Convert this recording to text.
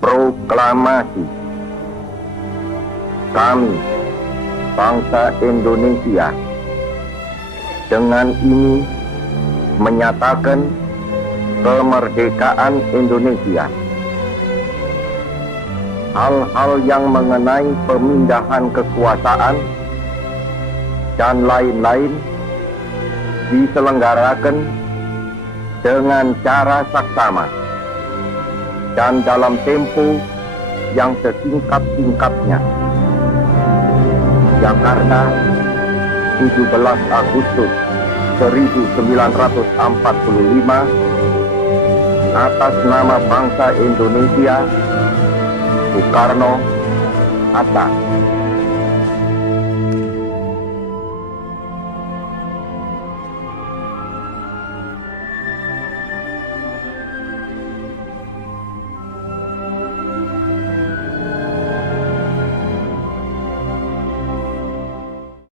Proklamasi. Kami, bangsa Indonesia, dengan ini menyatakan kemerdekaan Indonesia. Hal-hal yang mengenai pemindahan kekuasaan dan lain-lain diselenggarakan dengan cara saksama dan dalam tempo yang sesingkat-singkatnya. Jakarta, 17 Agustus 1945, atas nama bangsa Indonesia, Soekarno, Hatta.